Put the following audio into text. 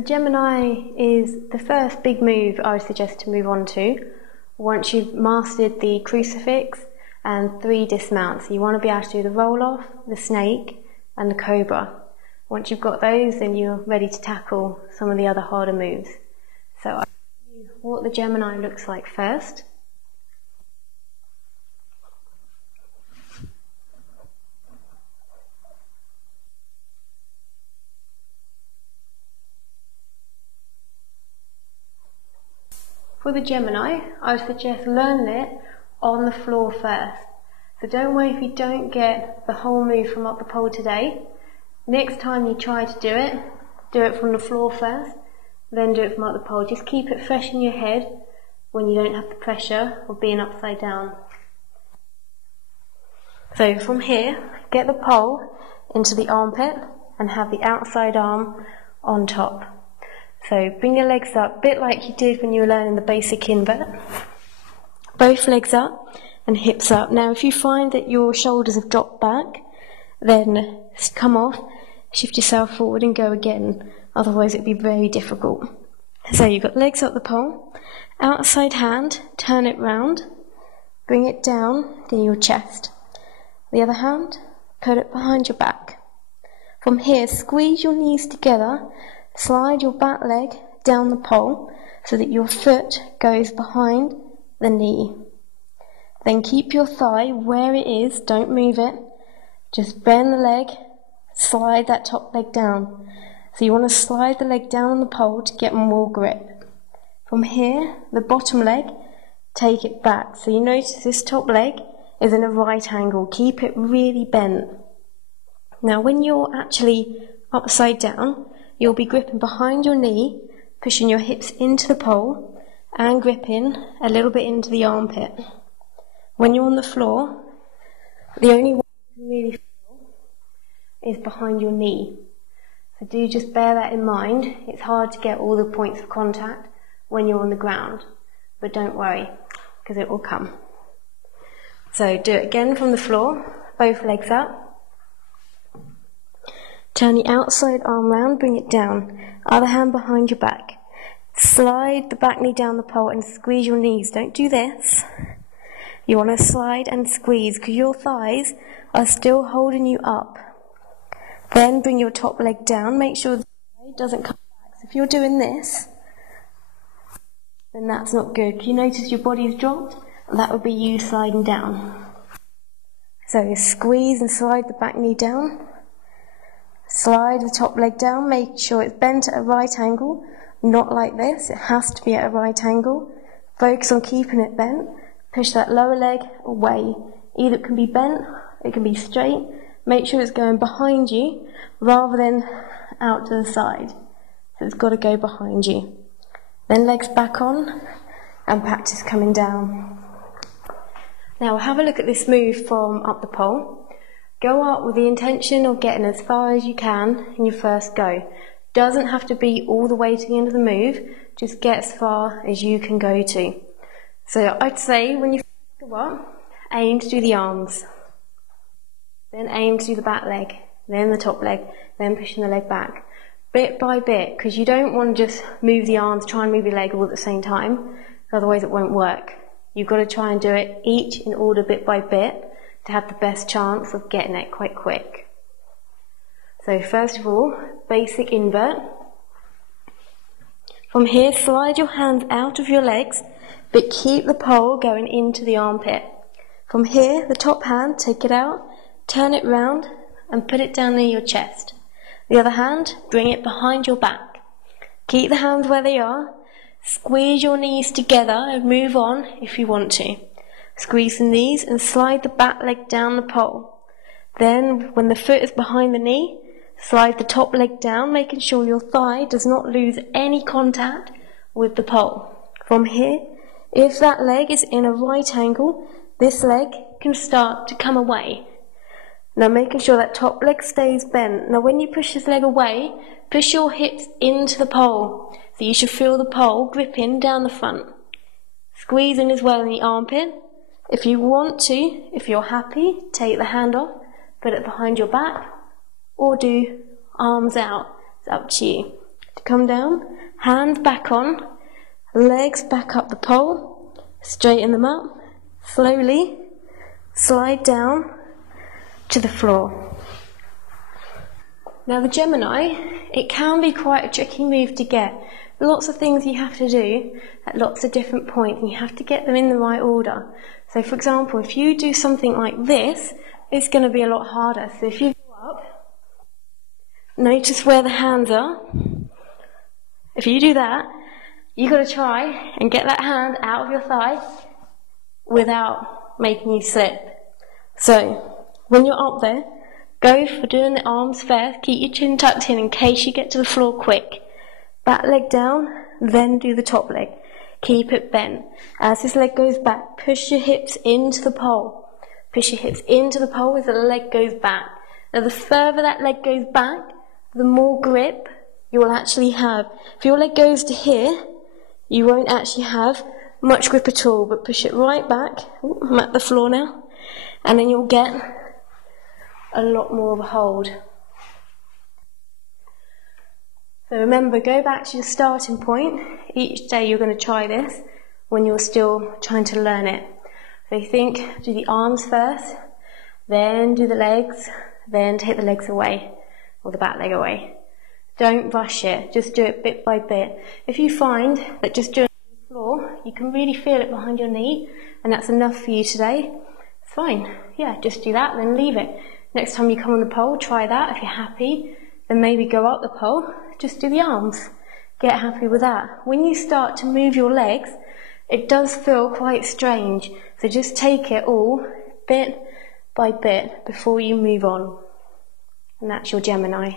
The Gemini is the first big move I would suggest to move on to once you've mastered the crucifix and 3 dismounts. You want to be able to do the roll-off, the snake and the cobra. Once you've got those, then you're ready to tackle some of the other harder moves. So I'll show you what the Gemini looks like first. For the Gemini, I would suggest learning it on the floor first. So don't worry if you don't get the whole move from up the pole today. Next time you try to do it from the floor first, then do it from up the pole. Just keep it fresh in your head when you don't have the pressure of being upside down. So from here, get the pole into the armpit and have the outside arm on top. So bring your legs up, a bit like you did when you were learning the basic invert. Both legs up and hips up. Now if you find that your shoulders have dropped back, then come off, shift yourself forward and go again. Otherwise it would be very difficult. So you've got legs up the pole, outside hand, turn it round, bring it down to your chest. The other hand, put it behind your back. From here, squeeze your knees together. Slide your back leg down the pole so that your foot goes behind the knee. Then keep your thigh where it is, don't move it. Just bend the leg, slide that top leg down. So you want to slide the leg down on the pole to get more grip. From here, the bottom leg, take it back. So you notice this top leg is in a right angle. Keep it really bent. Now when you're actually upside down, you'll be gripping behind your knee, pushing your hips into the pole and gripping a little bit into the armpit. When you're on the floor, the only way you can really feel is behind your knee. So do just bear that in mind. It's hard to get all the points of contact when you're on the ground, but don't worry, because it will come. So do it again from the floor, both legs up. Turn the outside arm round, bring it down. Other hand behind your back. Slide the back knee down the pole and squeeze your knees. Don't do this. You want to slide and squeeze because your thighs are still holding you up. Then bring your top leg down. Make sure the thigh doesn't come back. So if you're doing this, then that's not good. You notice your body's dropped? That would be you sliding down. So squeeze and slide the back knee down. Slide the top leg down, make sure it's bent at a right angle, not like this, it has to be at a right angle. Focus on keeping it bent, push that lower leg away. Either it can be bent, it can be straight, make sure it's going behind you rather than out to the side. So it's got to go behind you. Then legs back on and practice coming down. Now have a look at this move from up the pole. Go up with the intention of getting as far as you can in your first go. Doesn't have to be all the way to the end of the move, just get as far as you can go to. So I'd say when you go up, aim to do the arms. Then aim to do the back leg, then the top leg, then pushing the leg back. Bit by bit, because you don't want to just move the arms, try and move your leg all at the same time, otherwise it won't work. You've got to try and do it each in order bit by bit, to have the best chance of getting it quite quick. So first of all, basic invert. From here, slide your hands out of your legs, but keep the pole going into the armpit. From here, the top hand, take it out, turn it round, and put it down near your chest. The other hand, bring it behind your back. Keep the hands where they are, squeeze your knees together and move on if you want to. Squeeze the knees and slide the back leg down the pole. Then, when the foot is behind the knee, slide the top leg down, making sure your thigh does not lose any contact with the pole. From here, if that leg is in a right angle, this leg can start to come away. Now making sure that top leg stays bent. Now when you push this leg away, push your hips into the pole. So you should feel the pole gripping down the front. Squeezing as well in the armpit. If you want to, if you're happy, take the hand off, put it behind your back, or do arms out. It's up to you. to come down, hands back on, legs back up the pole, straighten them up, slowly slide down to the floor. Now the Gemini, it can be quite a tricky move to get. Lots of things you have to do at lots of different points, and you have to get them in the right order. So for example, if you do something like this, it's going to be a lot harder. So if you go up, notice where the hands are. If you do that, you've got to try and get that hand out of your thigh without making you slip. So when you're up there, go for doing the arms first. Keep your chin tucked in case you get to the floor quick. Back leg down, then do the top leg. Keep it bent. As this leg goes back, push your hips into the pole. Push your hips into the pole as the leg goes back. Now the further that leg goes back, the more grip you will actually have. If your leg goes to here, you won't actually have much grip at all, but push it right back. Ooh, I'm at the floor now. And then you'll get a lot more of a hold. So remember, go back to your starting point. Each day you're going to try this when you're still trying to learn it. So you think, do the arms first, then do the legs, then take the legs away, or the back leg away. Don't rush it, just do it bit by bit. If you find that just doing it on the floor, you can really feel it behind your knee, and that's enough for you today, it's fine. Yeah, just do that, then leave it. Next time you come on the pole, try that. If you're happy, then maybe go up the pole, just do the arms. Get happy with that. When you start to move your legs, it does feel quite strange. So just take it all bit by bit before you move on. And that's your Gemini.